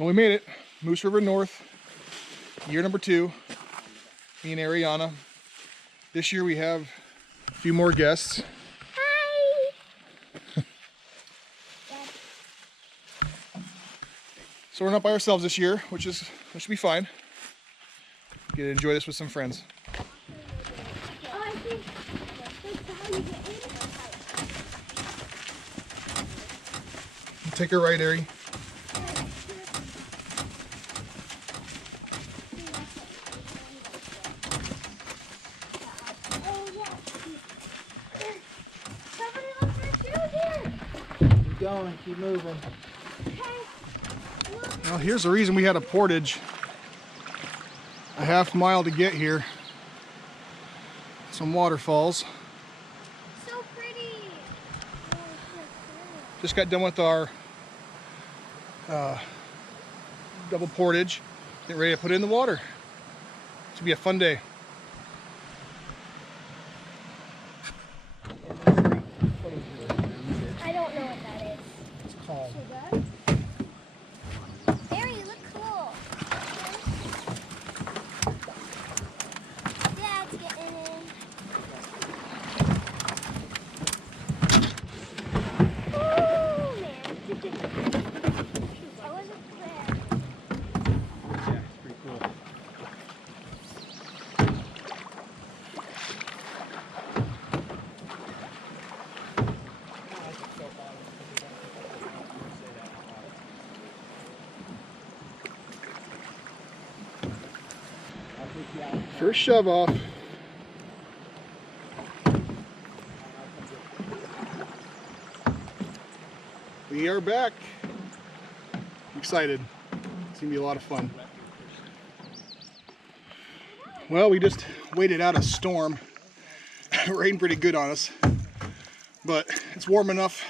Well, we made it. Moose River North, year number 2. Me and Ariana. This year we have a few more guests. Hi! So we're not by ourselves this year, which should be fine. Get to enjoy this with some friends. Oh, I think that's how you get in. Take her right, Ari. Keep going, keep moving. Well, here's the reason we had a portage. A half mile to get here. Some waterfalls. So pretty. Just got done with our double portage. Get ready to put it in the water. Should be a fun day. I don't know what that is. It's calm. Barry, you look cool. Dad's getting in. Oh, man. I wasn't clear. Yeah, it's pretty cool. First shove off. We are back. I'm excited. It's gonna be a lot of fun. Well, we just waited out a storm. It rained pretty good on us, but it's warm enough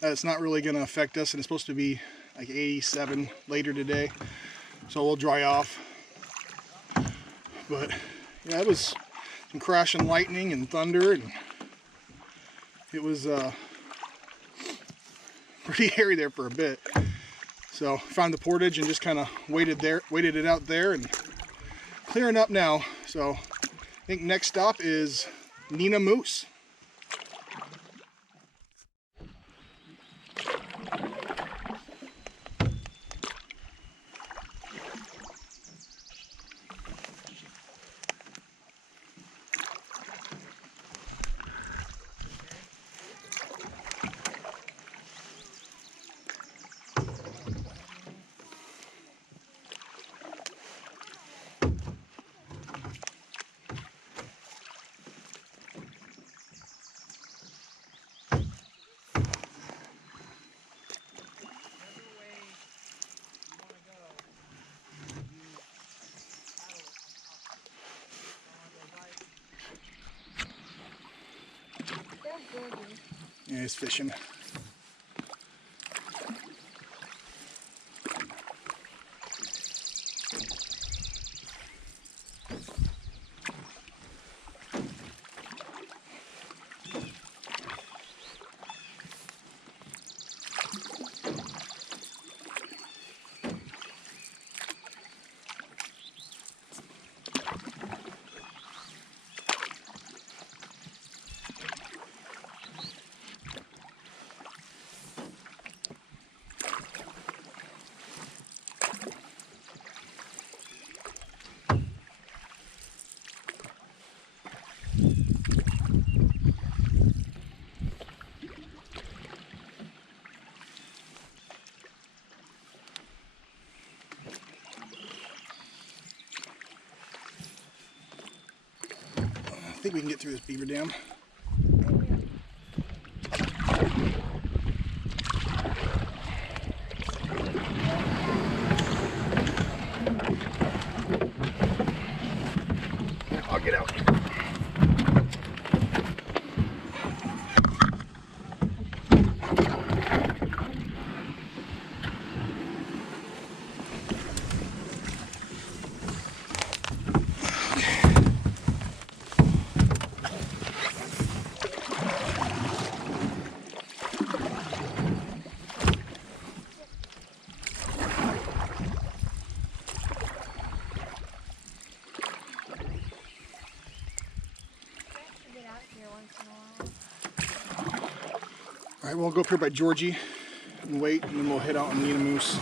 that it's not really gonna affect us, and it's supposed to be like 87 later today, so we'll dry off. But yeah, it was some crashing lightning and thunder, and it was pretty hairy there for a bit. So found the portage and just kind of waited it out there, and clearing up now. So I think next stop is Nina Moose. Yeah, he's fishing. I think we can get through this beaver dam. I'll get out. right, we'll go up here by Georgie and wait, and then we'll head out and meet a moose.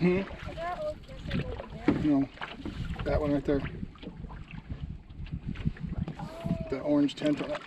Hmm? No, that one right there. The orange tent on it.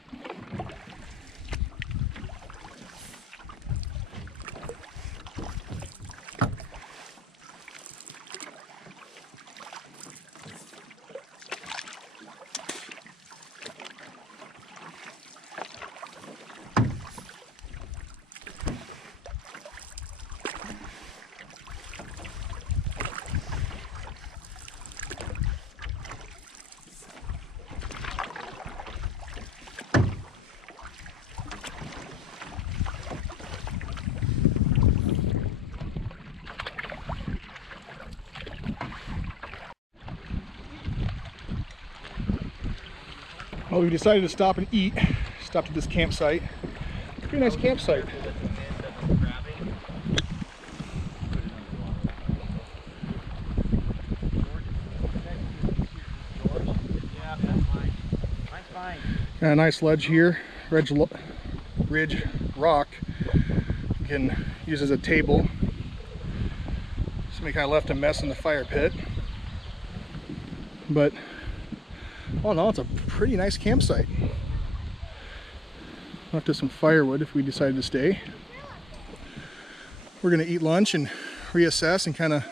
Well, we decided to stop and eat. Stopped at this campsite. Pretty nice campsite. Got a nice ledge here, ridge rock. You can use as a table. Somebody kind of left a mess in the fire pit, but all in all, it's a pretty nice campsite. Left us some firewood if we decided to stay. We're gonna eat lunch and reassess and kind of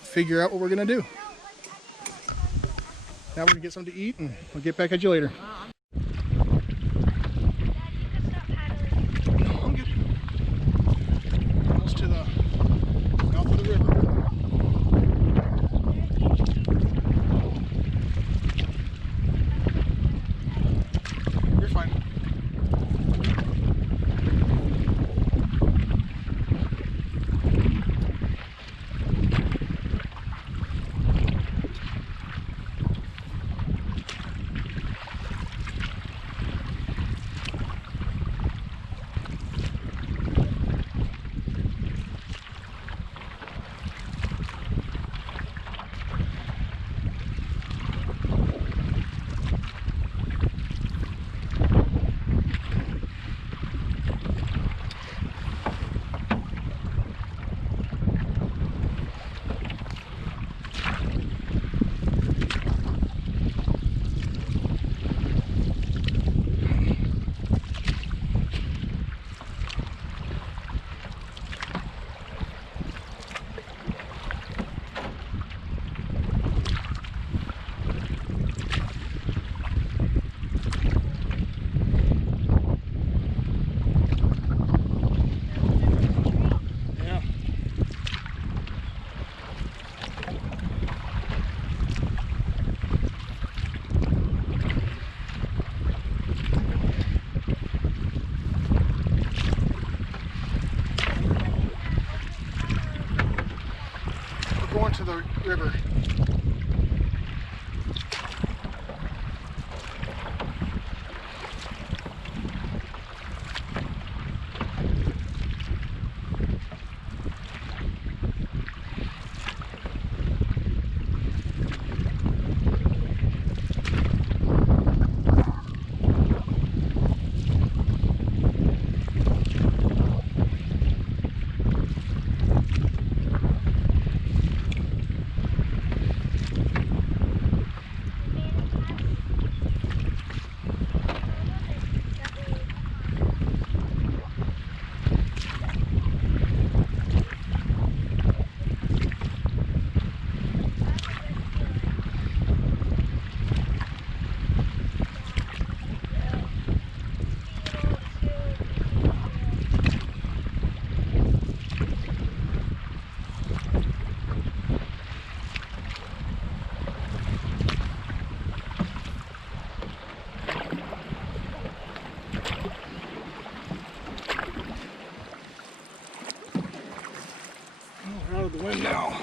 figure out what we're gonna do. Now we're gonna get something to eat and we'll get back at you later. No, I'm good. Almost to the mouth of the river. You're fine. to the river. We're out of the wind now.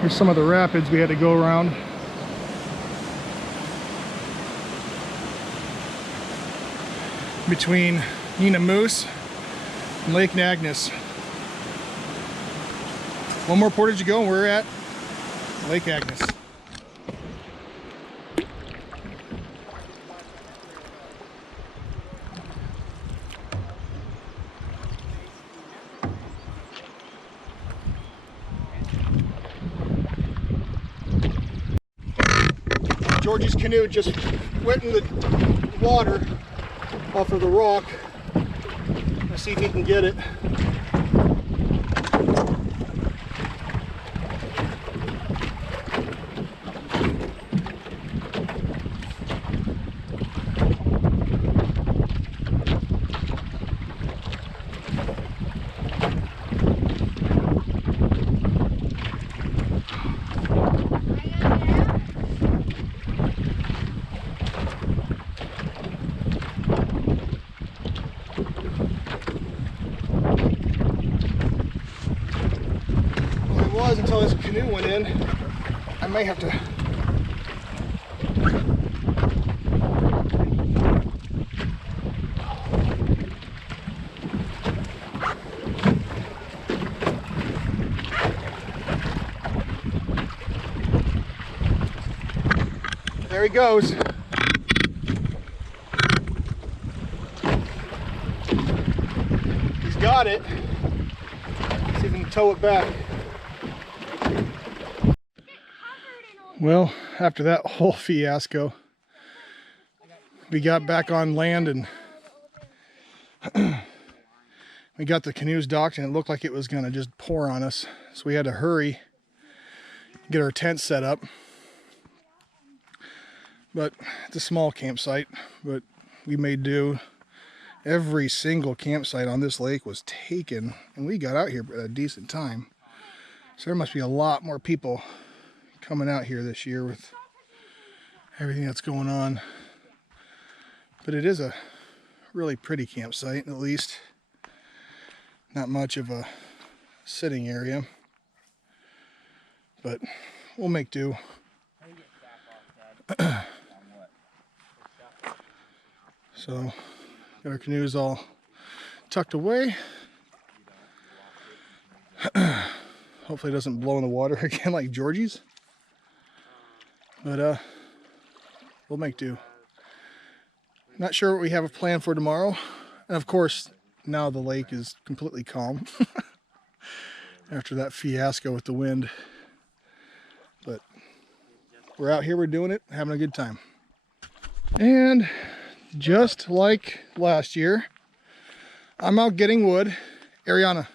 Here's some of the rapids we had to go around. Between Nina Moose and Lake Agnes. One more portage to go and we're at Lake Agnes. Georgie's canoe just went in the water off of the rock. Let's see if he can get it. Until this canoe went in, I may have to there he goes. He's got it. Let's see if we can tow it back. Well, after that whole fiasco, we got back on land and we got the canoes docked and it looked like it was going to just pour on us. So we had to hurry, get our tent set up. But it's a small campsite, but we made do. Every single campsite on this lake was taken and we got out here at a decent time. So there must be a lot more people coming out here this year with everything that's going on. But it is a really pretty campsite, at least. Not much of a sitting area, but we'll make do. So, got our canoes all tucked away. Hopefully it doesn't blow in the water again like Georgie's. But we'll make do. Not sure what we have a plan for tomorrow. And of course, now the lake is completely calm after that fiasco with the wind. But we're out here, we're doing it, having a good time. And just like last year, I'm out getting wood. Ariana.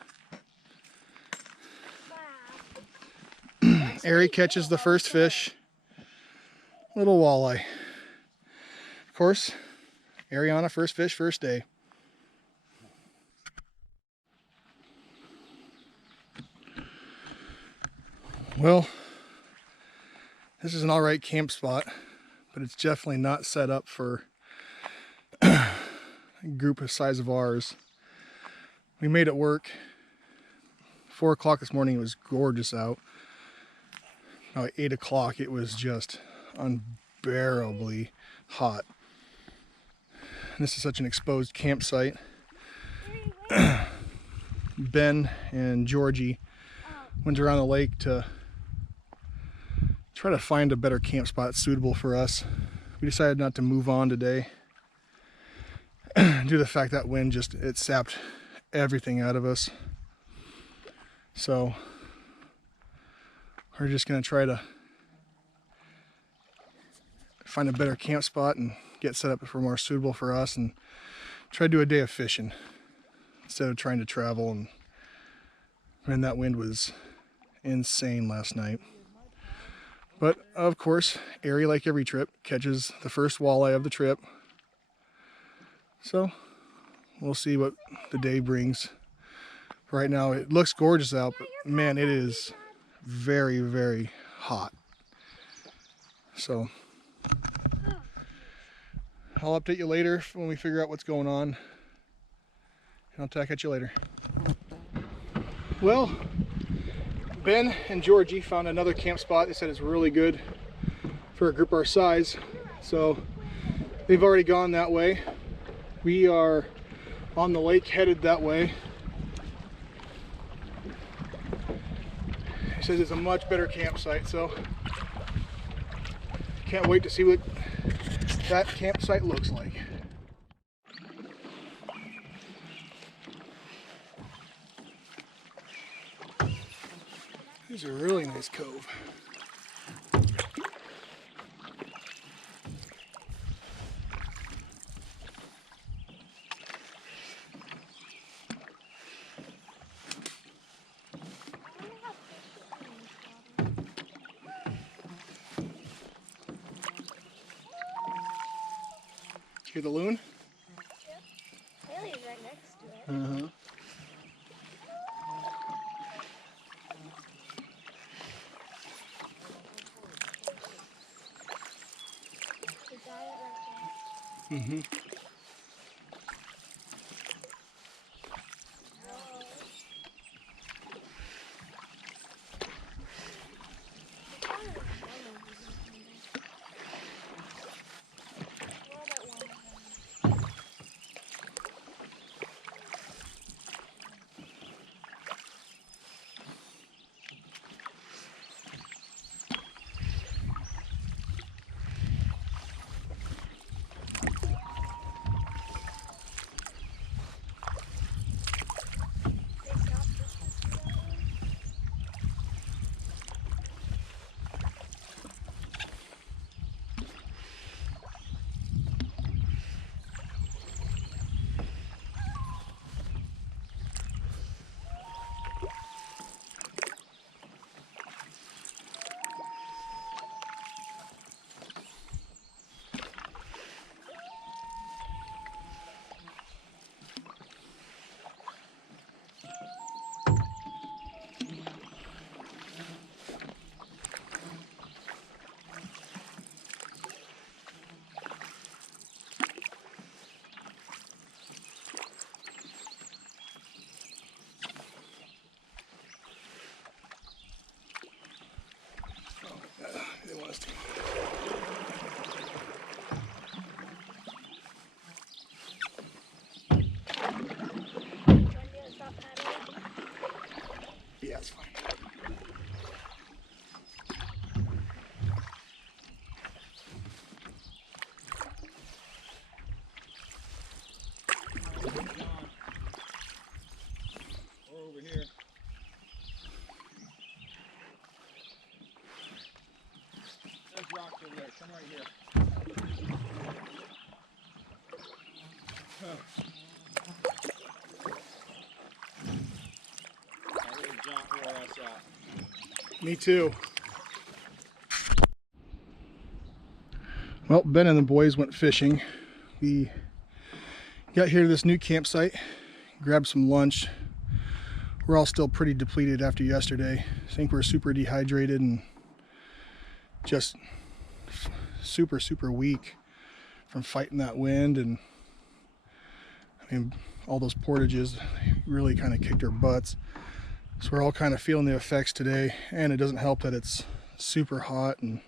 Ari catches the first fish. Little walleye. Of course, Ariana, first fish, first day. Well, this is an alright camp spot, but it's definitely not set up for a group the size of ours. We made it work. 4 o'clock this morning, it was gorgeous out. By 8 o'clock, it was just unbearably hot. And this is such an exposed campsite. Ben and Georgie went around the lake to try to find a better camp spot suitable for us. We decided not to move on today due to the fact that wind it sapped everything out of us. So we're just going to try to find a better camp spot and get set up for more suitable for us and try to do a day of fishing instead of trying to travel. And man, that wind was insane last night. But of course, Ari, like every trip, catches the first walleye of the trip. So we'll see what the day brings. Right now it looks gorgeous out, but man, it is very, very hot. So I'll update you later when we figure out what's going on. And I'll talk at you later. Well, Ben and Georgie found another camp spot. They said it's really good for a group our size. So they've already gone that way. We are on the lake headed that way. He says it's a much better campsite, so can't wait to see what that campsite looks like. This is a really nice cove. Hear the loon? Yep. Haley's right next to it. Uh-huh. The giant right there. Mm-hmm. interesting. Want me to stop paddling? Yeah, it's fine. Or over here. There's rocks over there. Come right here. That little jaunt wore us out. Me too. Well, Ben and the boys went fishing. We got here to this new campsite, grabbed some lunch. We're all still pretty depleted after yesterday. I think we're super dehydrated and just super weak from fighting that wind, and I mean all those portages really kind of kicked our butts. So we're all kind of feeling the effects today, and it doesn't help that it's super hot and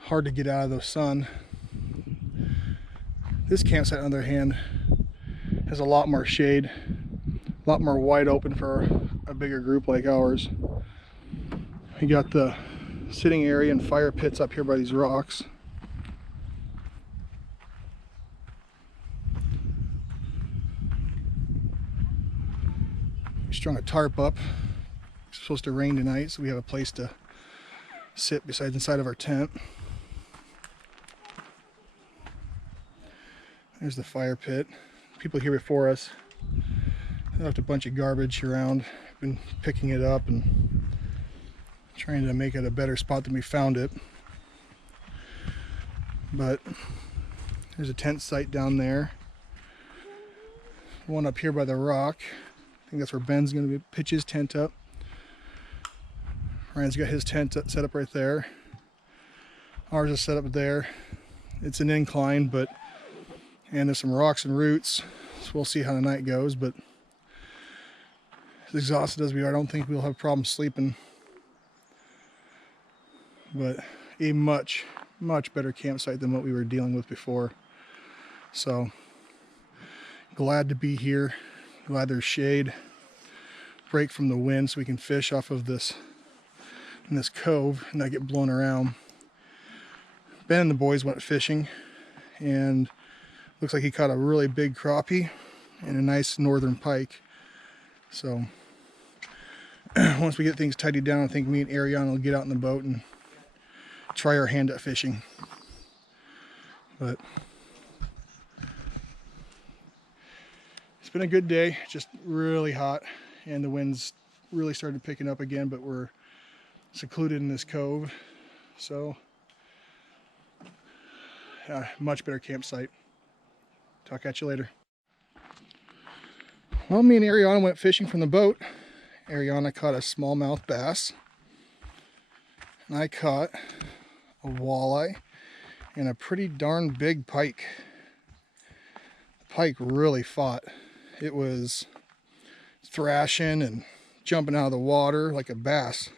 hard to get out of the sun. This campsite, on the other hand, has a lot more shade, a lot more wide open for a bigger group like ours. We got the sitting area and fire pits up here by these rocks. We strung a tarp up. It's supposed to rain tonight, so we have a place to sit besides inside of our tent. There's the fire pit. People here before us left a bunch of garbage around. Been picking it up and trying to make it a better spot than we found it. But there's a tent site down there. One up here by the rock. I think that's where Ben's going to pitch his tent up. Ryan's got his tent set up right there. Ours is set up there. It's an incline, and there's some rocks and roots, so we'll see how the night goes. But as exhausted as we are, I don't think we'll have problems sleeping. But a much better campsite than what we were dealing with before. So glad to be here. Glad there's shade, break from the wind, so we can fish off of this in this cove and not get blown around. Ben and the boys went fishing, and looks like he caught a really big crappie and a nice northern pike. So once we get things tidied down, I think me and Ariana will get out in the boat and try our hand at fishing. But it's been a good day, just really hot, and the wind's really started picking up again, but we're secluded in this cove, so much better campsite. Talk at you later. Well, me and Ariana went fishing from the boat. Ariana caught a smallmouth bass, and I caught a walleye and a pretty darn big pike. The pike really fought. It was thrashing and jumping out of the water like a bass.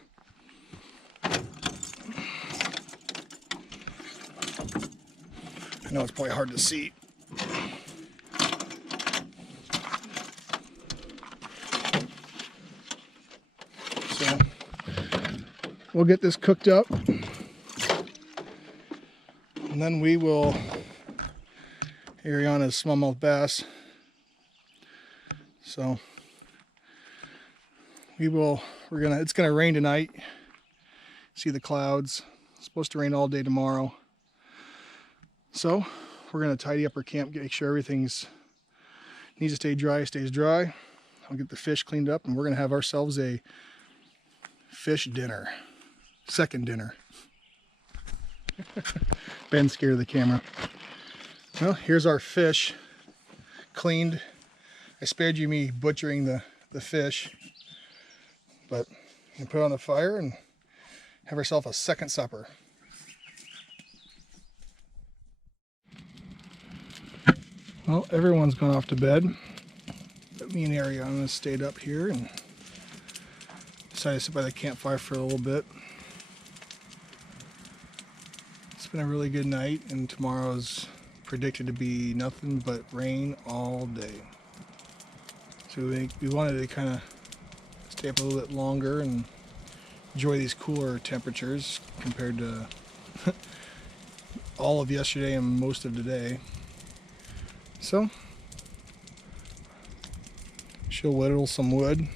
I know it's probably hard to see. So we'll get this cooked up, and then we will Ariana's smallmouth bass. So it's gonna rain tonight. See the clouds. It's supposed to rain all day tomorrow. So we're gonna tidy up our camp, make sure everything's needs to stay dry, stays dry. I'll get the fish cleaned up, and we're gonna have ourselves a fish dinner. Second dinner. Ben's scared of the camera. Well, here's our fish cleaned. I spared you me butchering the fish, but we can put it on the fire and have ourselves a second supper. Well, everyone's gone off to bed, but me and Ariana stayed up here and decided to sit by the campfire for a little bit. It's been a really good night, and tomorrow's predicted to be nothing but rain all day. So we wanted to kind of stay up a little bit longer and enjoy these cooler temperatures compared to all of yesterday and most of today. So she'll whittle some wood,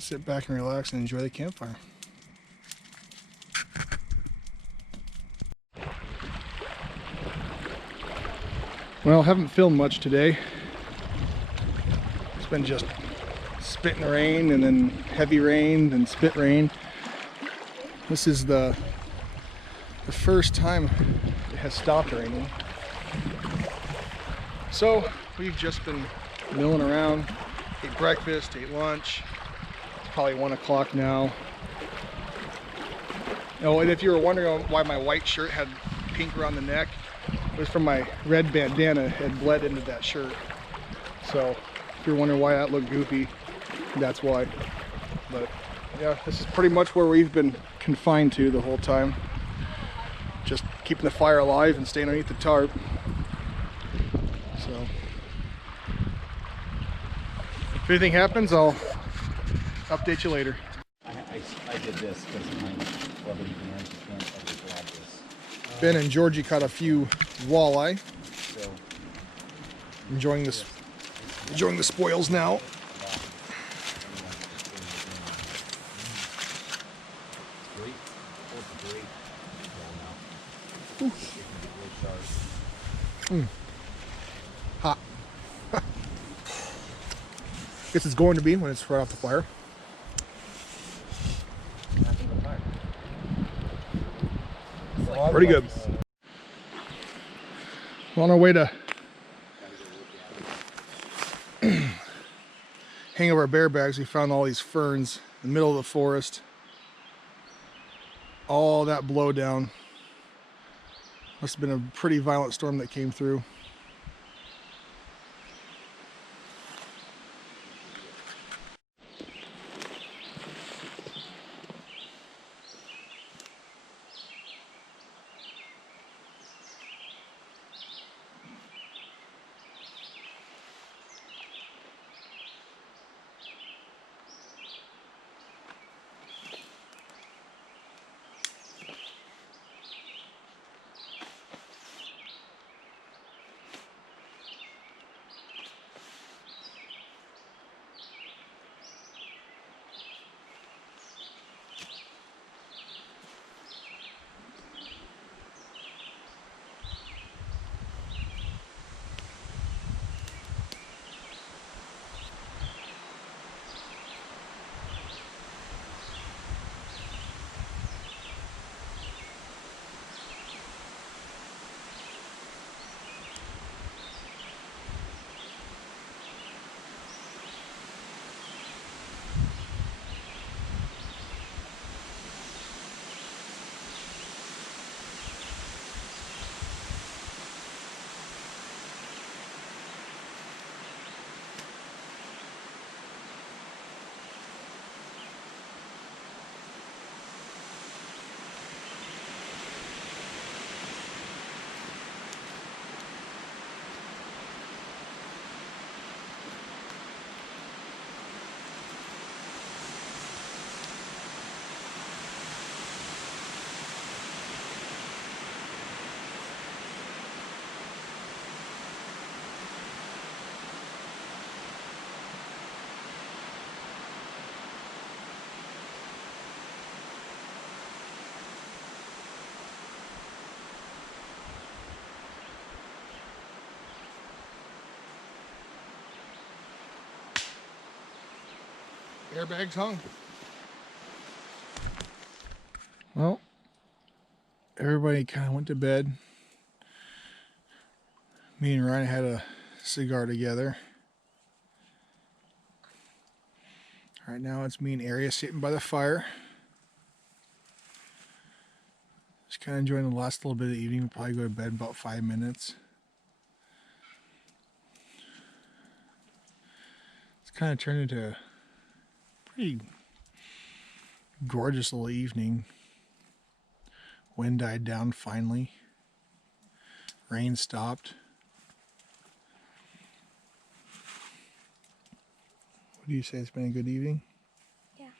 sit back and relax and enjoy the campfire. Well, haven't filmed much today. It's been just spitting rain and then heavy rain and spit rain. This is the first time it has stopped raining. So we've just been milling around, ate breakfast, ate lunch. It's probably 1 o'clock now. Oh, and if you were wondering why my white shirt had pink around the neck, it was from my red bandana had bled into that shirt. So if you're wondering why that looked goofy, that's why. But yeah, this is pretty much where we've been confined to the whole time. Just keeping the fire alive and staying underneath the tarp. So if anything happens, I'll update you later. I did this because my brother went like this. Ben and Georgie caught a few walleye. So Enjoying the spoils now. Hot. Guess it's going to be when it's right off the fire. Pretty good. We're on our way to hang up our bear bags. We found all these ferns in the middle of the forest. All that blowdown. Must have been a pretty violent storm that came through. Airbags hung. Well, everybody kind of went to bed. Me and Ryan had a cigar together. Right now it's me and Aria sitting by the fire. Just kind of enjoying the last little bit of the evening. We'll probably go to bed in about 5 minutes. It's kind of turned into a pretty gorgeous little evening. Wind died down finally. Rain stopped. What do you say? It's been a good evening? Yeah.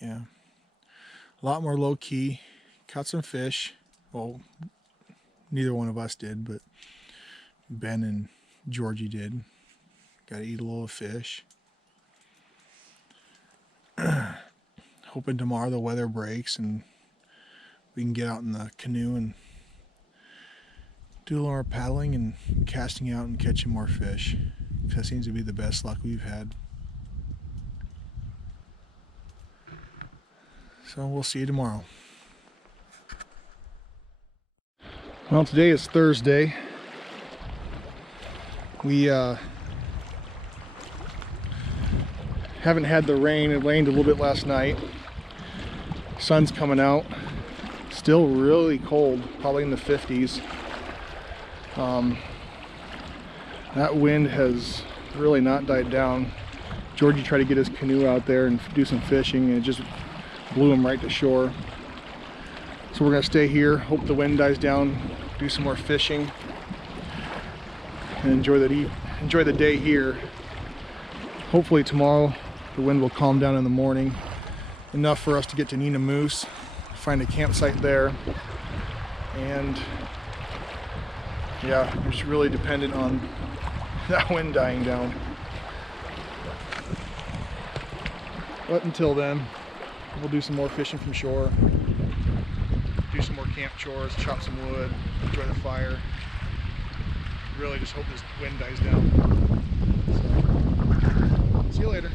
Yeah. A lot more low key. Caught some fish. Well, neither one of us did, but Ben and Georgie did. Got to eat a little fish. Hoping tomorrow the weather breaks and we can get out in the canoe and do a little more paddling and casting out and catching more fish. That seems to be the best luck we've had. So we'll see you tomorrow. Well, today is Thursday. We haven't had the rain. It rained a little bit last night. Sun's coming out. Still really cold, probably in the 50s. That wind has really not died down. Georgie tried to get his canoe out there and do some fishing, and it just blew him right to shore. So we're gonna stay here, hope the wind dies down, do some more fishing, and enjoy the day here. Hopefully tomorrow the wind will calm down in the morning, enough for us to get to Nina Moose, find a campsite there, and yeah, we're just really dependent on that wind dying down. But until then, we'll do some more fishing from shore, do some more camp chores, chop some wood, enjoy the fire. Really just hope this wind dies down. So, see you later.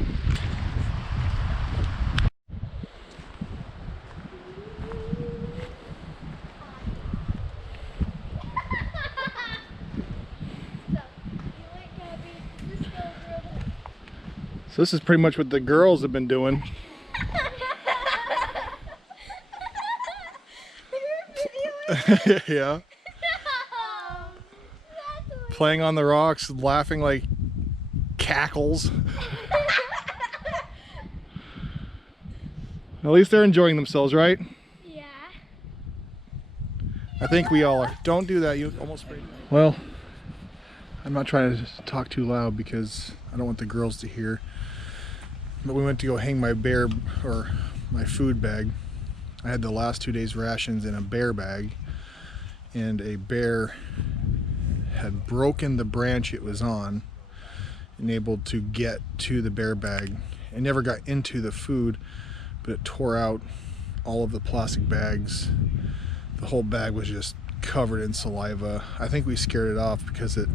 So this is pretty much what the girls have been doing. Yeah. Playing on the rocks, laughing like cackles. At least they're enjoying themselves, right? Yeah. I think we all are. Don't do that, you almost sprayed me. Well, I'm not trying to talk too loud because I don't want the girls to hear. But we went to go hang my my food bag. I had the last 2 days' rations in a bear bag, and a bear had broken the branch it was on and able to get to the bear bag. It never got into the food, but it tore out all of the plastic bags. The whole bag was just covered in saliva. I think we scared it off because it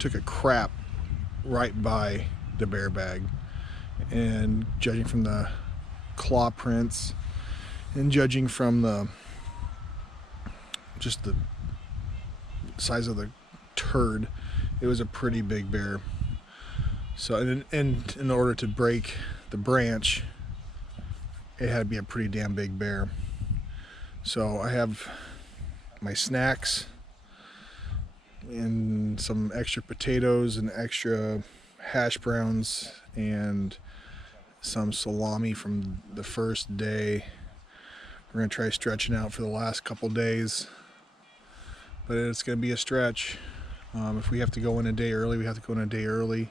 took a crap right by the bear bag, and judging from the claw prints and judging from the size of the turd, it was a pretty big bear. So and in order to break the branch, it had to be a pretty damn big bear. So I have my snacks and some extra potatoes and extra hash browns and some salami from the first day. We're gonna try stretching out for the last couple days, but it's gonna be a stretch. If we have to go in a day early, we have to go in a day early.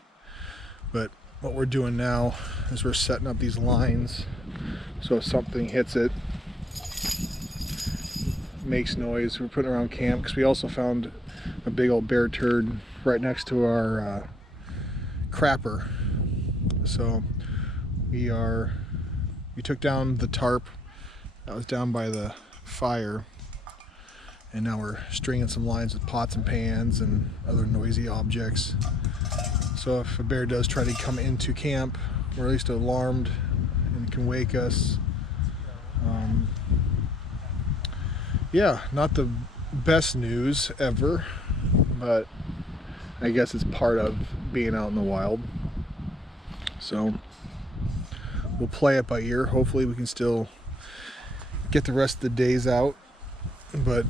But what we're doing now is we're setting up these lines so if something hits it, makes noise. We're putting around camp because we also found a big old bear turd right next to our crapper. So we took down the tarp that was down by the fire, and now we're stringing some lines with pots and pans and other noisy objects. So if a bear does try to come into camp, we're at least alarmed and can wake us. Yeah, not the best news ever, but I guess it's part of being out in the wild. So we'll play it by ear. Hopefully we can still get the rest of the days out, but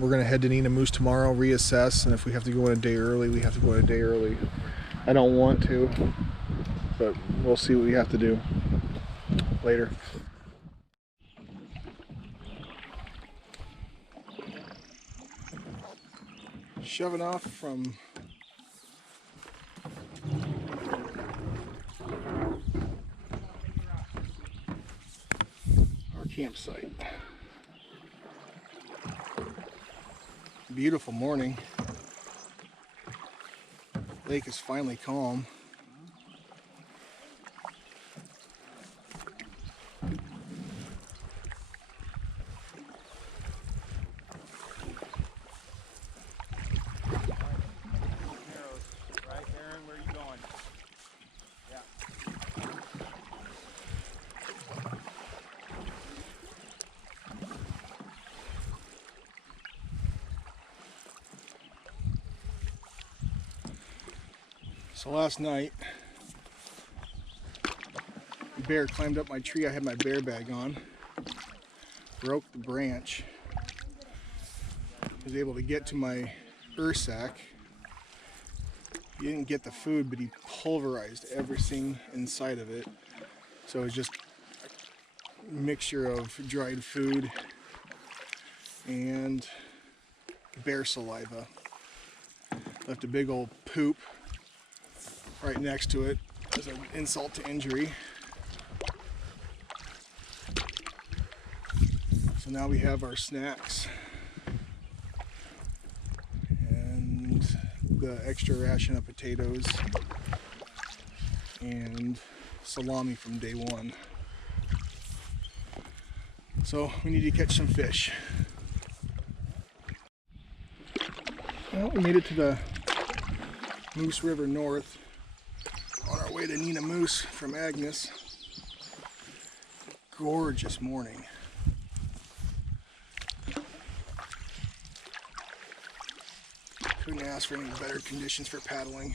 we're gonna head to Nina Moose tomorrow, reassess, and if we have to go in a day early, we have to go in a day early. I don't want to, but we'll see what we have to do later. Shoving off from our campsite. Beautiful morning. Lake is finally calm. Right, Aaron, where are you going? Yeah. So last night, a bear climbed up my tree. I had my bear bag on, broke the branch, was able to get to my Ursack. He didn't get the food, but he pulverized everything inside of it. So it was just a mixture of dried food and bear saliva. Left a big old poop right next to it as an insult to injury. So now we have our snacks and the extra ration of potatoes and salami from day one. So we need to catch some fish. Well, we made it to the Moose River North on our way to Nina Moose from Agnes. Gorgeous morning. Couldn't ask for any better conditions for paddling.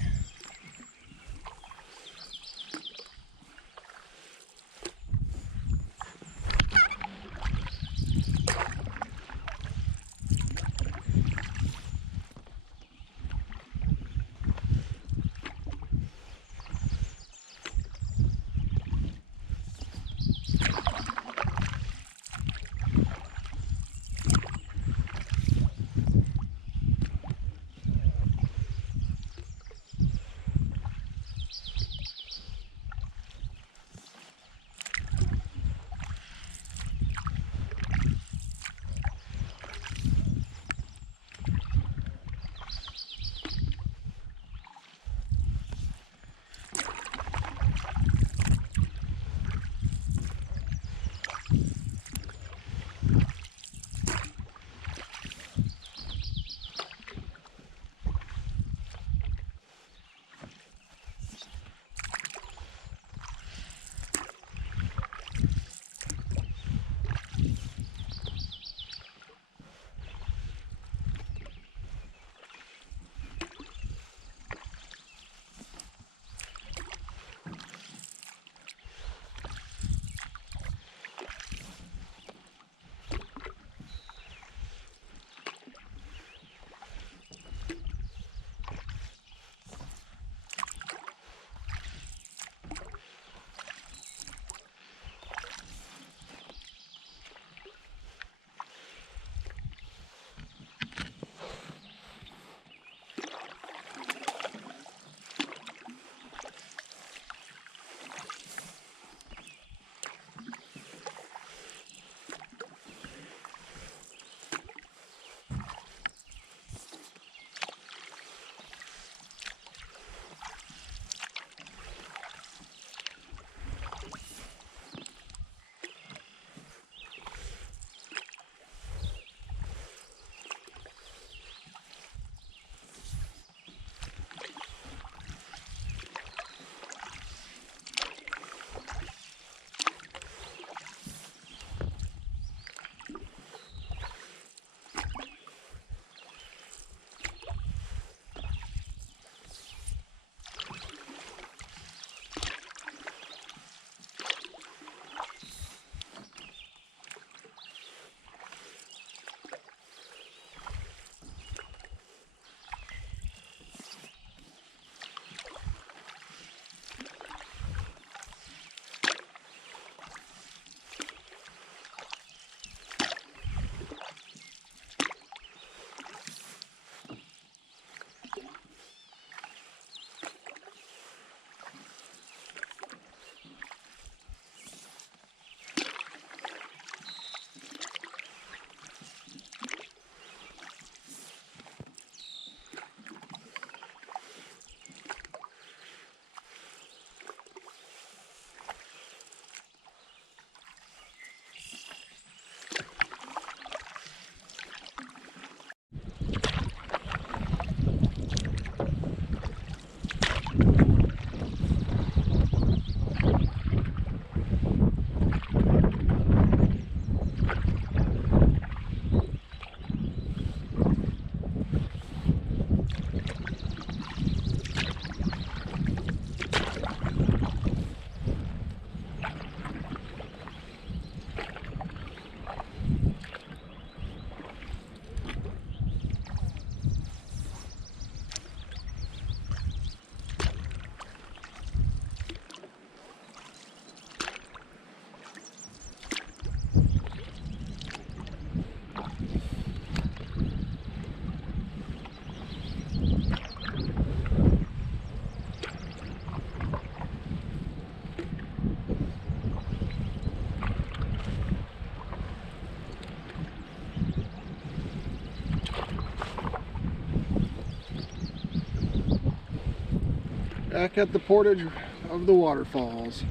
Back at the portage of the waterfalls.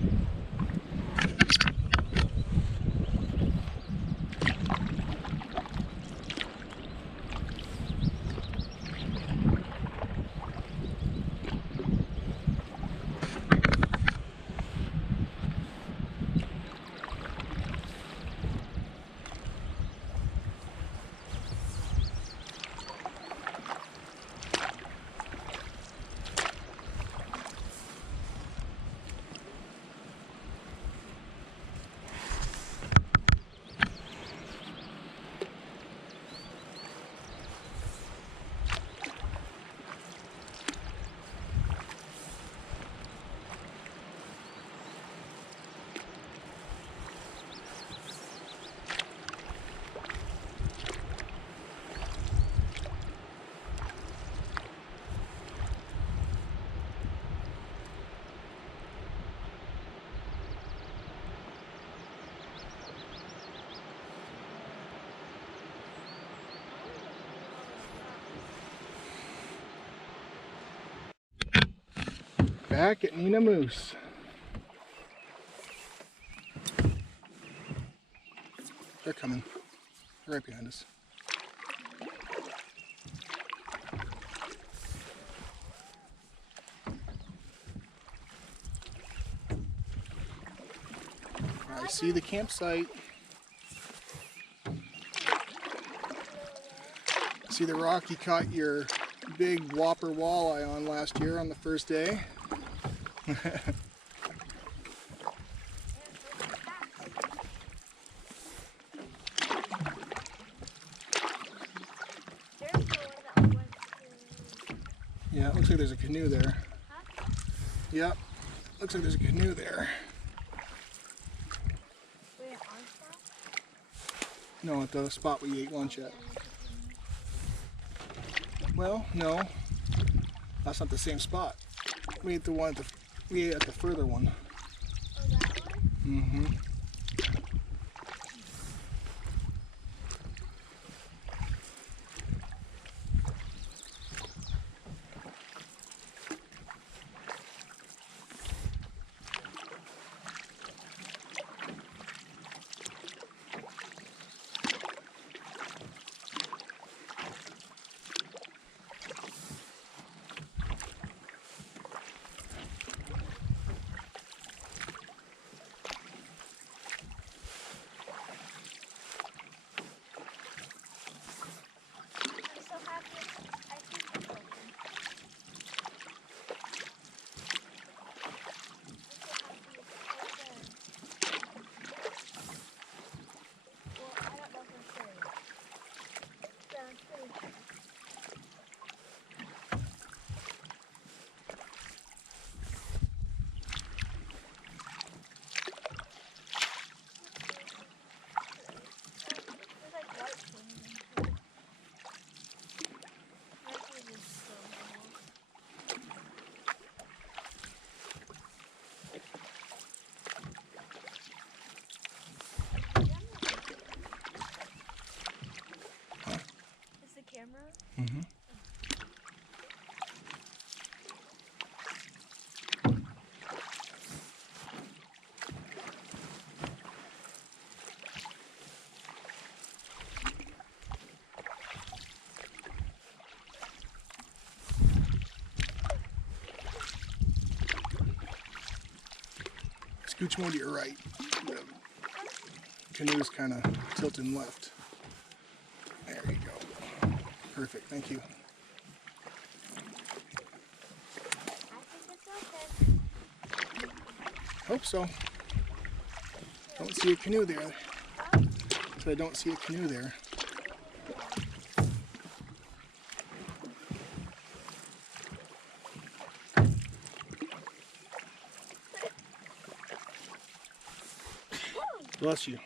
Back at Nina Moose. They're coming. They're right behind us. I see the campsite. See the rock you caught your big whopper walleye on last year on the first day? Yeah, it looks like there's a canoe there. Yep, looks like there's a canoe there. No, at the spot we ate lunch at. Well, no, that's not the same spot. We ate the one at we ate at the further one. Oh, that one? Mm-hmm. I'm so happy. I think it's open. Well, I don't know for sure yet. So I'm pretty sure. There's like white things in here. Maybe it's so small. Is the camera? Mm-hmm. Scooch more to your right. The canoe's kind of tilting left. There you go. Perfect, thank you. I think it's open. Hope so. Don't see a canoe there. So I don't see a canoe there. Bless you.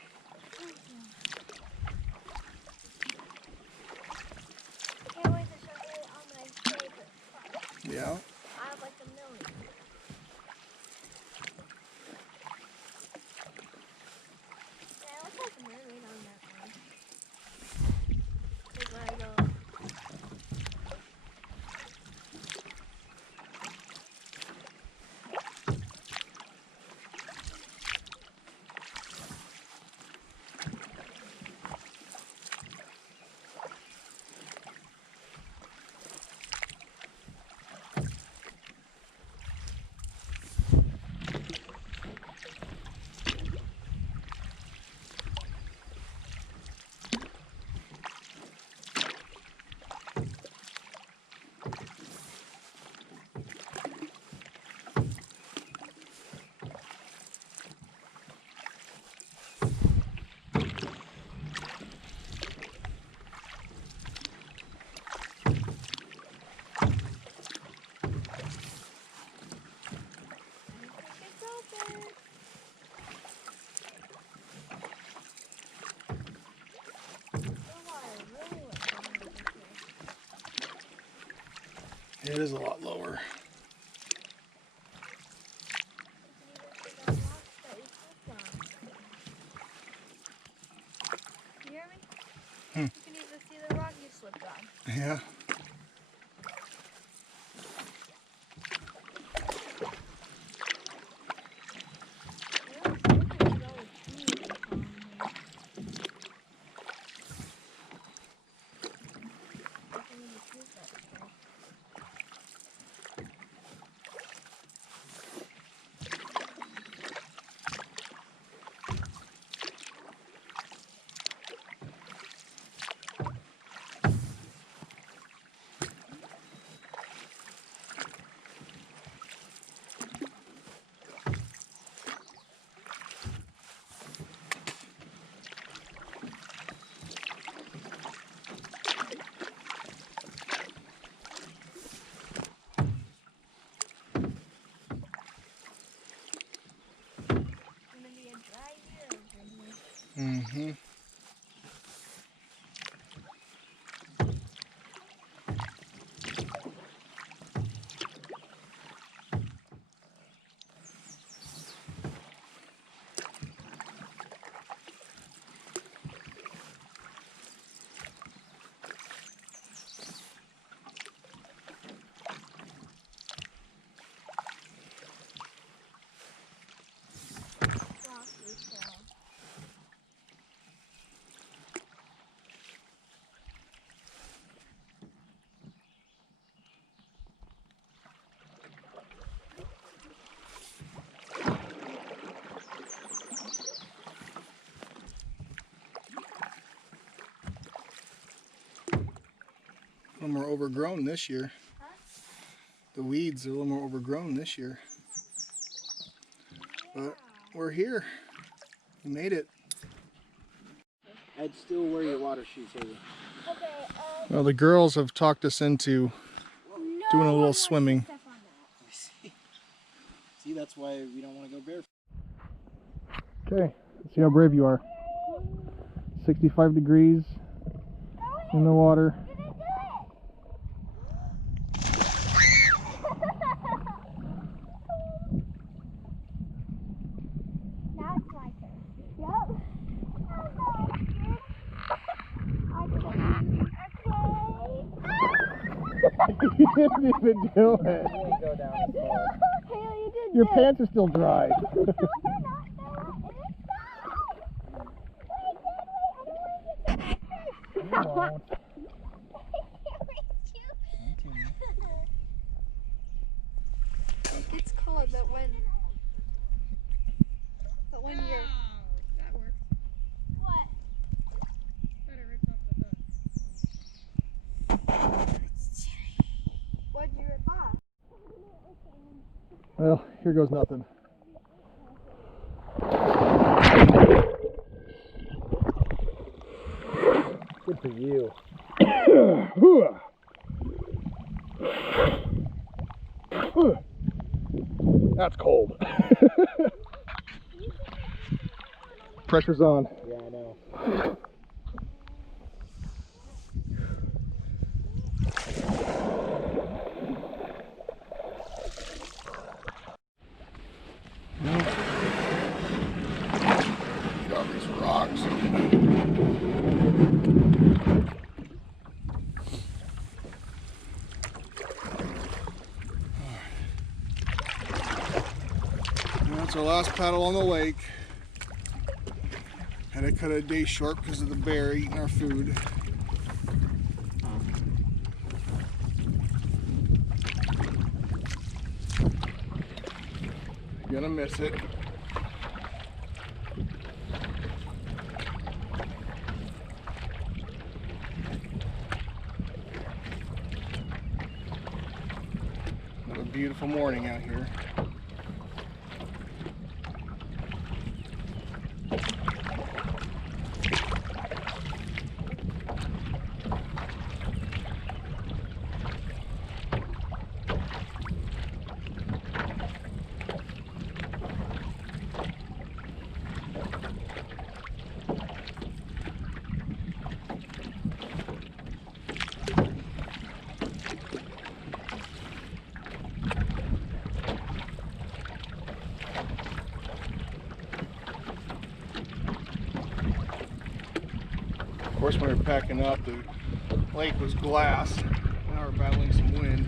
Can't wait to show you all my favorite spots. Yeah. I have like a million. Yeah, it looks like a mermaid on that one. Like where I go. It is a lot lower. You hear me? Hmm. You can even see the rock you slipped on. Yeah. Mm-hmm. A little more overgrown this year. Huh? The weeds are a little more overgrown this year. But we're here. We made it. I'd still wear your water shoes, Haley. Okay, Well, the girls have talked us into doing a little swimming. See, that's why we don't want to go barefoot. Okay, let's see how brave you are. 65 degrees in the water. Now it's my turn. Yep. You didn't even do it. Go down as far. Haley, you did Your this. pants are still dry. No, they're not. You won't. It's called that one year. That worked. What? Got it ripped off the hook. What'd you rip off? Well, here goes nothing. Good for you. That's cold. Pressure's on. Yeah, I know. Get all these rocks. That's our last paddle on the lake. Had to cut a day short because of the bear eating our food. Gonna miss it. Another beautiful morning out here. course, when we were packing up, the lake was glass. Now we're battling some wind.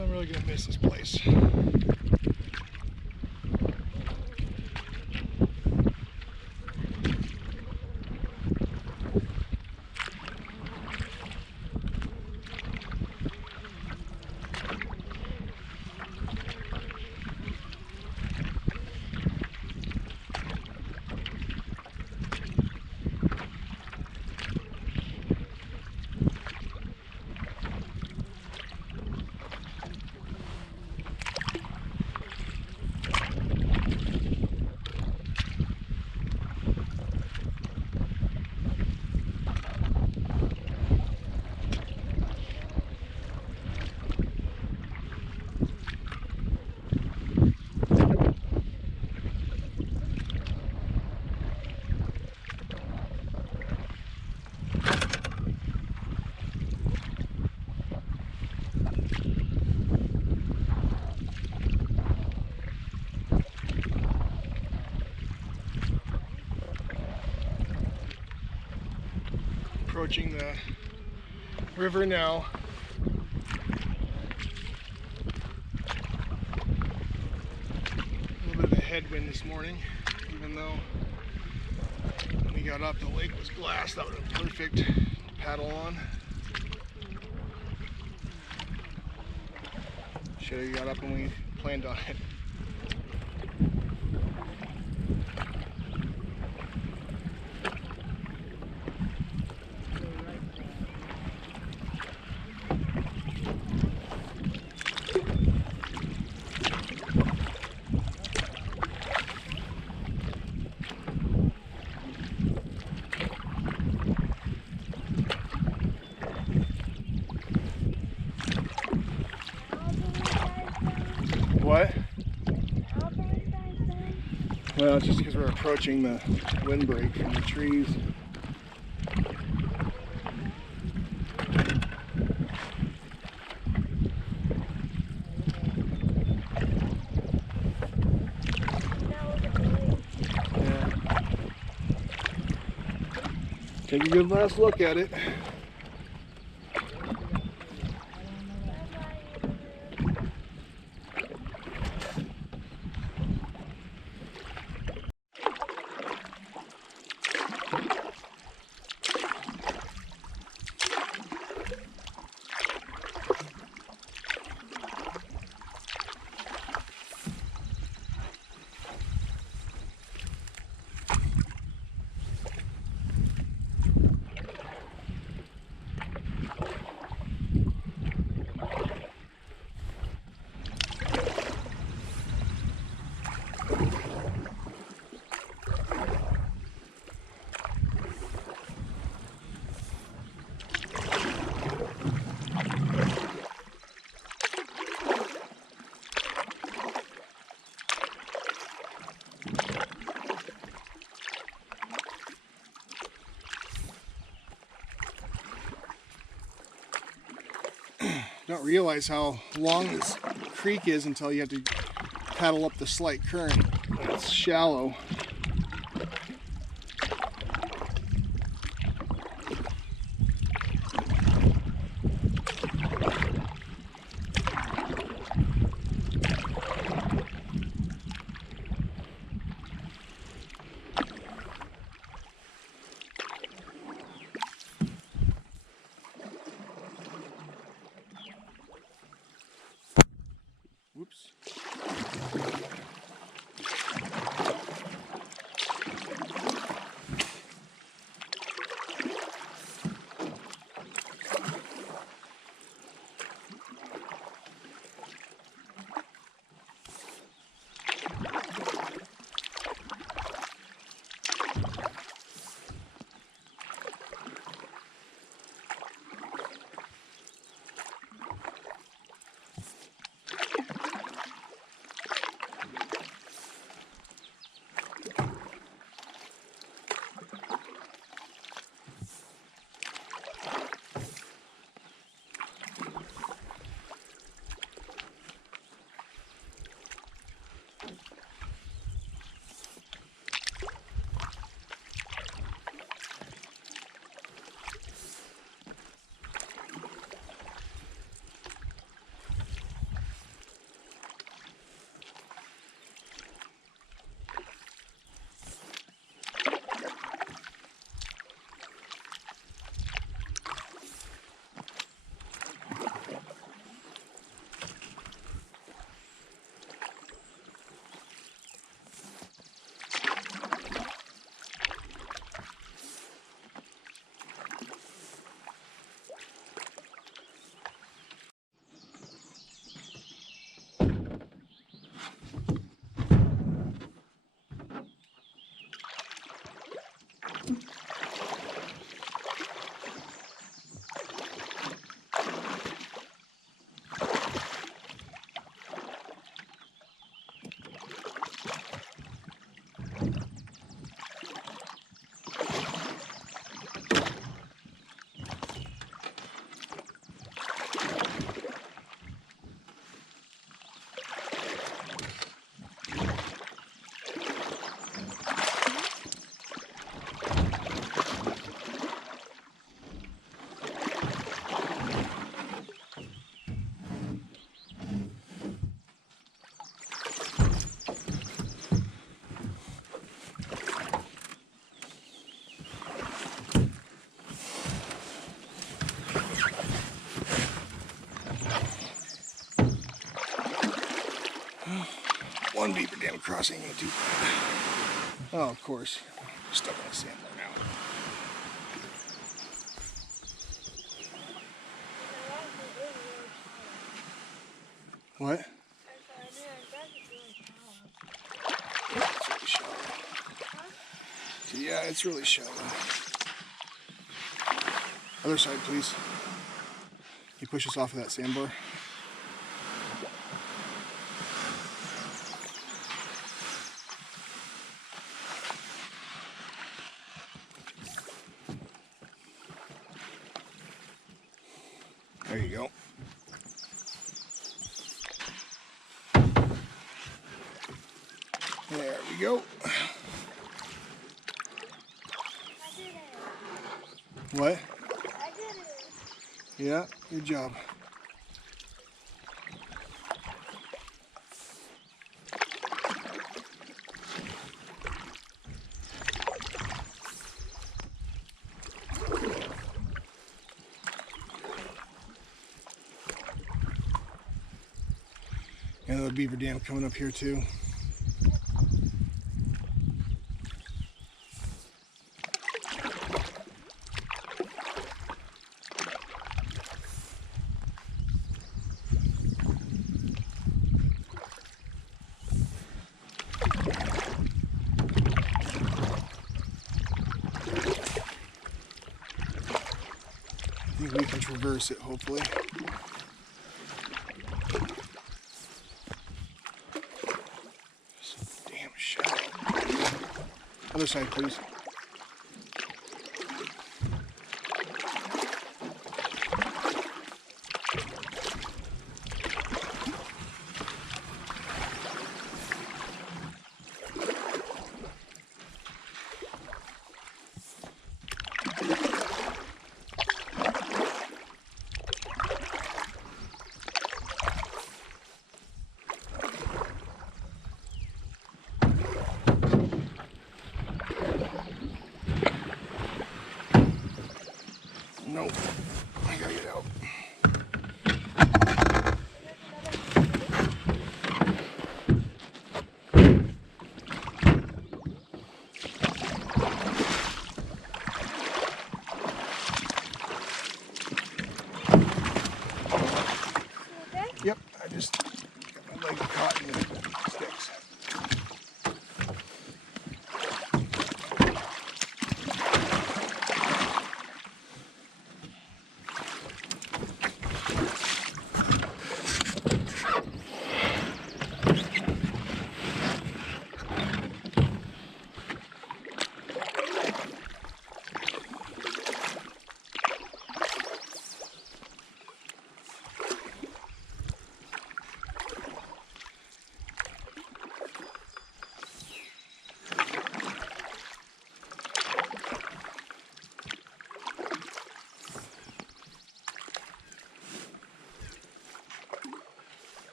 I'm really gonna miss this place. Approaching the river now. A little bit of a headwind this morning, even though when we got up the lake was glass. That would have been perfect to paddle on. Should have got up when we planned on it. What? Well, it's just because we're approaching the windbreak from the trees. Yeah. Take a good last look at it. Don't realize how long this creek is until you have to paddle up the slight current. It's shallow. Whoops. One beaver dam crossing into. Oh, of course. Stuck on a sandbar now. What? It's really shallow. So yeah, it's really shallow. Other side, please. You push us off of that sandbar. There you go. There we go. I did it. What? I did it. Yeah, good job. Another beaver dam coming up here too. I think we can traverse it, hopefully. So damn shallow. Other side, please. Nope. I gotta get out. Okay? Yep, I just got my leg caught in the sticks.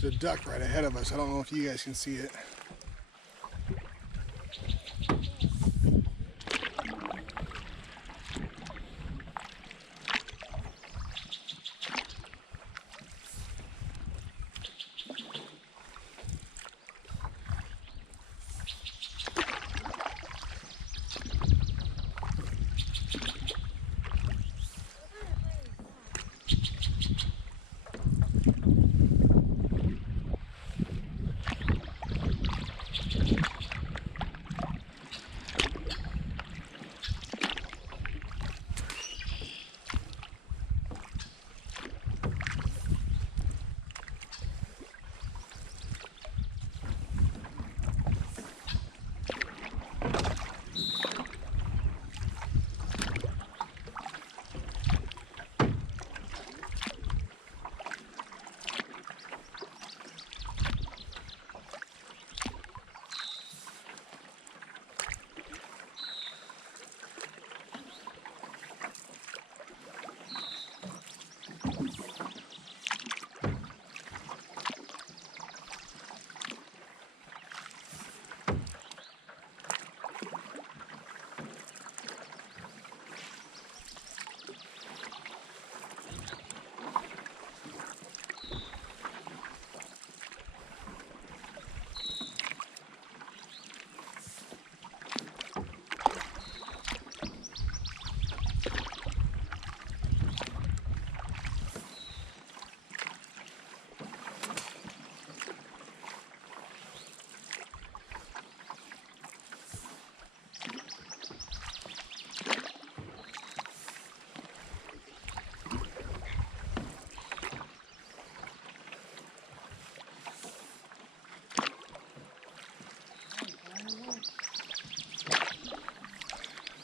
There's a duck right ahead of us. I don't know if you guys can see it.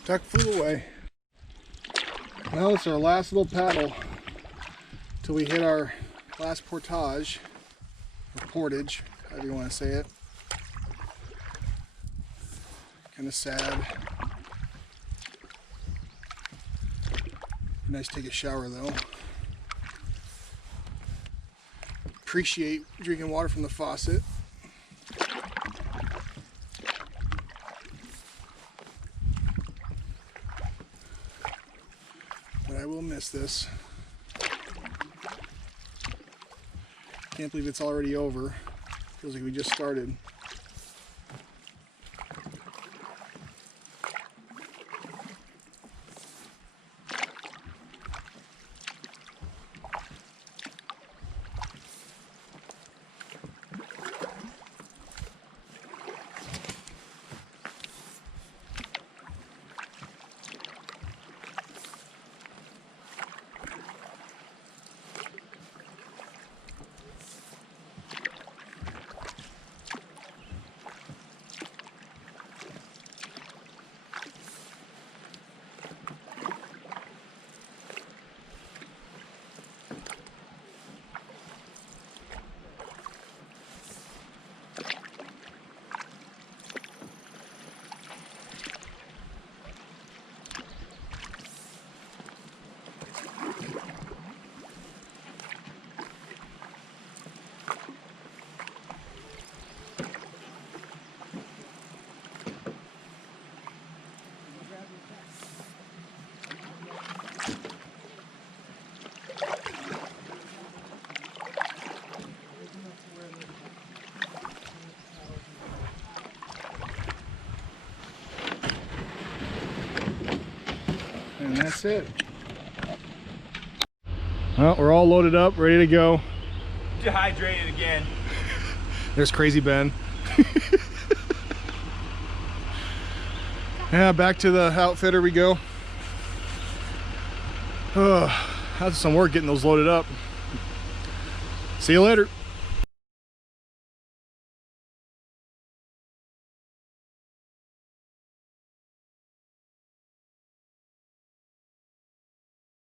Duck flew away. Well, it's our last little paddle till we hit our last portage, or portage, however you want to say it. Kind of sad. Nice to take a shower though. Appreciate drinking water from the faucet. But I will miss this. Can't believe it's already over. Feels like we just started. And that's it. Well, we're all loaded up, ready to go. Dehydrated again. There's Crazy Ben. Yeah, back to the outfitter we go. That's some work getting those loaded up. See you later.